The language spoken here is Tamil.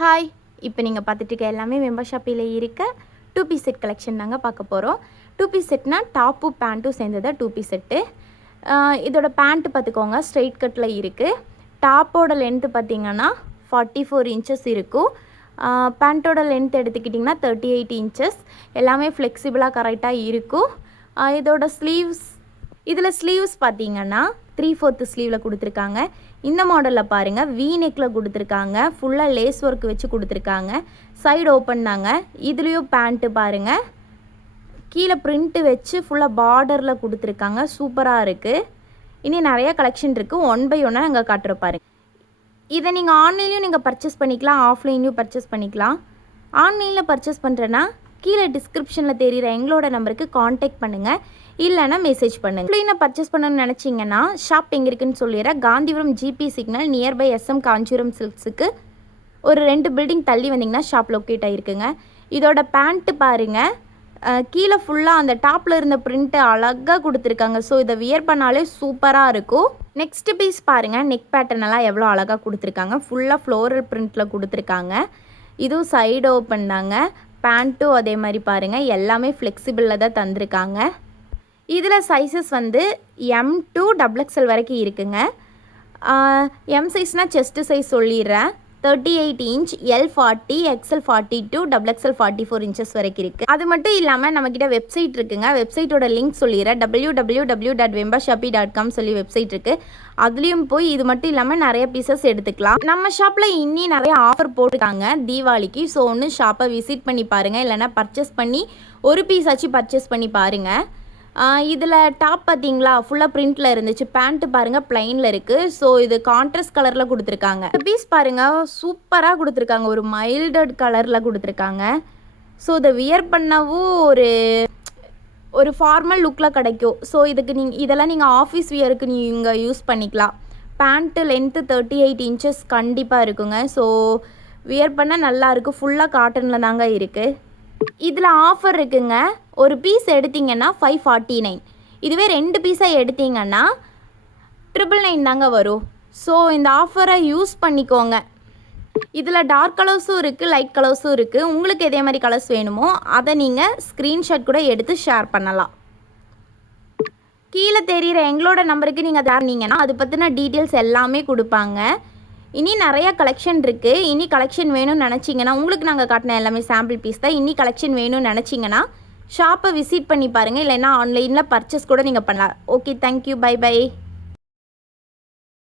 ஹாய், இப்போ நீங்கள் பார்த்துட்டு இருக்க எல்லாமே மெம்பர் ஷாப்பில் இருக்க 2 பீஸ் செட் கலெக்ஷன் தாங்க பார்க்க போகிறோம். 2 பீஸ் செட்னால் டாப்பும் பேண்ட்டும் சேர்ந்தது 2 பீஸ் செட்டு. இதோட பேண்ட்டு பார்த்துக்கோங்க, ஸ்ட்ரெயிட் கட்டில் இருக்குது. டாப்போட லென்த்து பார்த்திங்கன்னா 44 இன்ச்சஸ் இருக்கும். பேண்ட்டோட லென்த் எடுத்துக்கிட்டிங்கன்னா 38 இன்ச்சஸ். எல்லாமே ஃப்ளெக்சிபிளாக கரெக்டாக இருக்கும். இதோட இதில் ஸ்லீவ்ஸ் பார்த்திங்கன்னா 3/4 ஸ்லீவில் கொடுத்துருக்காங்க. இந்த மாடலில் பாருங்கள், வி நெக்கில் கொடுத்துருக்காங்க. ஃபுல்லாக லேஸ் ஒர்க் வச்சு கொடுத்துருக்காங்க. சைடு ஓப்பன் தாங்க. இதுலேயும் பேண்ட்டு பாருங்கள், கீழே ப்ரிண்ட்டு வச்சு ஃபுல்லாக பார்டரில் கொடுத்துருக்காங்க. சூப்பராக இருக்குது. இனி நிறைய கலெக்ஷன் இருக்குது. 1 by 1 நாங்கள் காட்டுறோம் பாருங்கள். இதை நீங்கள் ஆன்லைன்லேயும் நீங்கள் பர்ச்சேஸ் பண்ணிக்கலாம், ஆஃப்லைன்லேயும் பர்ச்சேஸ் பண்ணிக்கலாம். ஆன்லைனில் பர்ச்சேஸ் பண்ணுறேன்னா கீழே டிஸ்கிரிப்ஷனில் தெரிகிற எங்களோட நம்பருக்கு காண்டாக்ட் பண்ணுங்கள், இல்லைனா மெசேஜ் பண்ணுங்கள். ஆன்லைனில் பர்ச்சேஸ் பண்ணணும்னு நினச்சிங்கன்னா ஷாப் எங்கே இருக்குதுன்னு சொல்லிடுறேன். Gandhipuram GP signal nearby SM Kanchipuram சில்க்ஸுக்கு ஒரு 2 பில்டிங் தள்ளி வந்தீங்கன்னா ஷாப் லொக்கேட் ஆகிருக்குங்க. இதோட பேண்ட்டு பாருங்கள், கீழே ஃபுல்லாக அந்த டாப்பில் இருந்த பிரிண்ட்டு அழகாக கொடுத்துருக்காங்க. ஸோ இதை வியர் பண்ணாலே சூப்பராக இருக்கும். நெக்ஸ்ட் பீஸ் பாருங்கள், நெக் பேட்டர்னெல்லாம் எவ்வளோ அழகாக கொடுத்துருக்காங்க. ஃபுல்லாக ஃப்ளோரல் பிரிண்ட்டில் கொடுத்துருக்காங்க. இதுவும் சைடு ஓப்பன் தாங்க. பேண்ட்டும் அதே மாதிரி பாருங்கள், எல்லாமே ஃப்ளெக்சிபிளில் தான் தந்திருக்காங்க. இதில் சைஸஸ் வந்து M to XXL வரைக்கும் இருக்குங்க. M சைஸ்னால் செஸ்ட்டு சைஸ் சொல்லிடுறேன், 38 inch, L 40, XL 42, XXL 44 inches வரைக்கும் இருக்குது. அது மட்டும் இல்லாமல் நம்மக்கிட்ட வெப்சைட் இருக்குங்க. வெப்சைட்டோட லிங்க் சொல்லிடுறேன், www.vembashapi.com சொல்லி வெப்சைட் இருக்குது. அதுலேயும் போய் இது மட்டும் இல்லாமல் நிறைய பீசஸ் எடுத்துக்கலாம். நம்ம ஷாப்பில் இன்னி நிறைய ஆஃபர் போட்டுருக்காங்க தீபாவளிக்கு. ஸோ ஒன்று ஷாப்பை விசிட் பண்ணி பாருங்கள், இல்லைனா பர்ச்சேஸ் பண்ணி ஒரு பீஸ் ஆச்சு பர்ச்சேஸ் பண்ணி பாருங்கள். இதில் டாப் பார்த்தீங்களா ஃபுல்லாக பிரிண்டில் இருந்துச்சு. பேண்ட்டு பாருங்கள் ப்ளைனில் இருக்குது. ஸோ இது கான்ட்ராஸ்ட் கலரில் கொடுத்துருக்காங்க. பீஸ் பாருங்கள் சூப்பராக கொடுத்துருக்காங்க, ஒரு மைல்டட் கலரில் கொடுத்துருக்காங்க. ஸோ இதை வியர் பண்ணவும் ஒரு ஃபார்மல் லுக்கில் கிடைக்கும். ஸோ இதெல்லாம் நீங்கள் ஆஃபீஸ் வியருக்கு நீங்கள் யூஸ் பண்ணிக்கலாம். பேண்ட்டு லென்த்து 38 இன்ச்சஸ் கண்டிப்பாக இருக்குங்க. ஸோ வியர் பண்ணால் நல்லாயிருக்கும். ஃபுல்லாக காட்டனில் தாங்க இருக்குது. இதில் ஆஃபர் இருக்குங்க. ஒரு பீஸ் எடுத்திங்கன்னா 549. இதுவே 2 பீஸாக எடுத்திங்கன்னா 999 தாங்க வரும். ஸோ இந்த ஆஃபரை யூஸ் பண்ணிக்கோங்க. இதில் டார்க் கலர்ஸும் இருக்குது, லைட் கலர்ஸும் இருக்குது. உங்களுக்கு எதே மாதிரி கலர்ஸ் வேணுமோ அதை நீங்கள் ஸ்க்ரீன்ஷாட் கூட எடுத்து ஷேர் பண்ணலாம். கீழே தெரிகிற எங்களோட நம்பருக்கு நீங்கள் தரீங்கன்னா அது பற்றின டீட்டெயில்ஸ் எல்லாமே கொடுப்பாங்க. இனி நிறைய கலெக்ஷன் இருக்குது. இனி கலெக்ஷன் வேணும்னு நினச்சிங்கன்னா, உங்களுக்கு நாங்கள் காட்டின எல்லாமே சாம்பிள் பீஸ் தான். இனி கலெக்ஷன் வேணும்னு நினச்சிங்கன்னா ஷாப்பை விசிட் பண்ணி பாருங்கள், இல்லைன்னா ஆன்லைனில் பர்ச்சேஸ் கூட நீங்கள் பண்ணலாம். Okay, thank you, bye by.